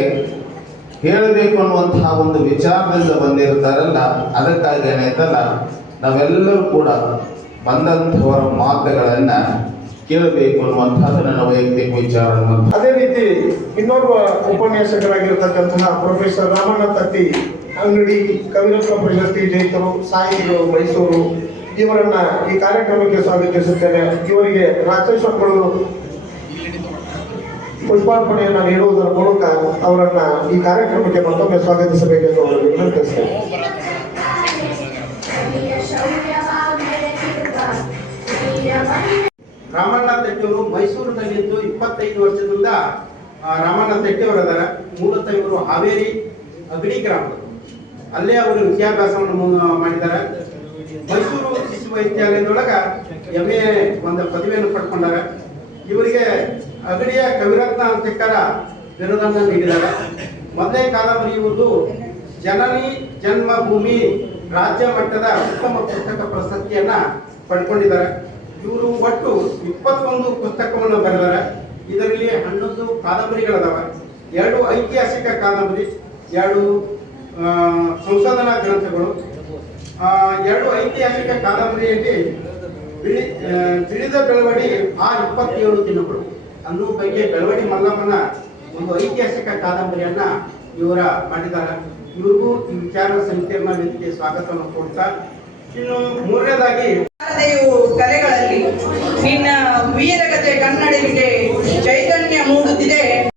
ಹೇಳಬೇಕು ಅನ್ನುವಂತಹ ಒಂದು ವಿಚಾರದಿಂದ ಬಂದಿರ್ತಾರಲ್ಲ, ಅದಕ್ಕಾಗಿ ಏನಾಯ್ತಲ್ಲ, ನಾವೆಲ್ಲರೂ ಕೂಡ ಬಂದಂಥವರ ಮಾತುಗಳನ್ನ ಕೇಳಬೇಕು ಅನ್ನುವಂಥದ್ದು ನನ್ನ ವೈಯಕ್ತಿಕ ವಿಚಾರ. ಅದೇ ರೀತಿ ಇನ್ನೋರ್ವ ಉಪನ್ಯಾಸಕರಾಗಿರ್ತಕ್ಕಂತಹ ಪ್ರೊಫೆಸರ್ ರಾಮಣ್ಣ ತಟ್ಟಿ ಅಂಗಡಿ, ಕವಿರತ್ನ ಪ್ರಶಸ್ತಿ ಜಯಿತರು, ಸಾಹಿತಿಗಳು, ಮೈಸೂರು, ಇವರನ್ನ ಈ ಕಾರ್ಯಕ್ರಮಕ್ಕೆ ಸ್ವಾಗತಿಸುತ್ತೇನೆ. ಇವರಿಗೆ ರಾಜೇಶ್ವರಗಳು ಪುಷ್ಪಾರ್ಪಣೆಯನ್ನು ನೀಡುವುದರ ಮೂಲಕ ಅವರನ್ನ ಈ ಕಾರ್ಯಕ್ರಮಕ್ಕೆ ಮತ್ತೊಮ್ಮೆ ಸ್ವಾಗತಿಸಬೇಕೆಂದು ಅವರಿಗೆ ವಿನಂತಿಸುತ್ತೇನೆ. ರಾಮಣ್ಣ ತೆಟ್ಟಿಯವರು ಮೈಸೂರಿನಲ್ಲಿದ್ದು 25 ವರ್ಷದಿಂದ ರಾಮಣ್ಣ ತೆಟ್ಟಿಯವರದಾರ. ಮೂಲತಃ ಇವರು ಹಾವೇರಿ ಅಗಡಿ ಗ್ರಾಮದ, ಅಲ್ಲೇ ಅವರು ವಿದ್ಯಾಭ್ಯಾಸವನ್ನು ಮಾಡಿದ್ದಾರೆ. ಮೈಸೂರು ಶಿಶು ವೈದ್ಯಾಲಯದೊಳಗ MA ಒಂದು ಪದವಿಯನ್ನು ಪಡ್ಕೊಂಡಾರ. ಇವರಿಗೆ ಅಗಡಿಯ ಕವಿರತ್ನ ಅಂತ್ಯಕರ ಬಿರುದನ್ನು ನೀಡಿದ್ದಾರೆ. ಮೊದಲೇ ಕಾದಂಬರಿ ಇವರು ಜನನಿ ಜನ್ಮಭೂಮಿ ರಾಜ್ಯ ಮಟ್ಟದ ಉತ್ತಮ ಪುಸ್ತಕ ಪ್ರಶಸ್ತಿಯನ್ನ ಪಡ್ಕೊಂಡಿದ್ದಾರೆ. ಇವರು ಒಟ್ಟು 21 ಪುಸ್ತಕವನ್ನು ಬರೆದಾರೆ. ಇದರಲ್ಲಿ 11 ಕಾದಂಬರಿಗಳದಾವ, 2 ಐತಿಹಾಸಿಕ ಕಾದಂಬರಿ, 2 ಸಂಶೋಧನಾ ಗ್ರಂಥಗಳು. 2 ಐತಿಹಾಸಿಕ ಕಾದಂಬರಿಯಲ್ಲಿ ತಿಳಿದ ಬೆಳವಡಿ ಆ 27 ದಿನಗಳು ಅನ್ನೋ ಬಗ್ಗೆ ಬೆಳವಡಿ ಮಲ್ಲಮ್ಮನ ಒಂದು ಐತಿಹಾಸಿಕ ಕಾದಂಬರಿಯನ್ನ ಇವರ ಮಾಡಿದ್ದಾರೆ. ಇವ್ರಿಗೂ ಈ ವಿಚಾರ ಸಂಕಿರಣ ವೇದಿಕೆ ಸ್ವಾಗತವನ್ನು ಕೊಡ್ತಾ, ಇನ್ನು ಮೂರನೇದಾಗಿ ಕಲೆಗಳಲ್ಲಿ ನಿನ್ನ ವೀರಗತೆ ಕನ್ನಡಿಗರಿಗೆ ಚೈತನ್ಯ ಮೂಡ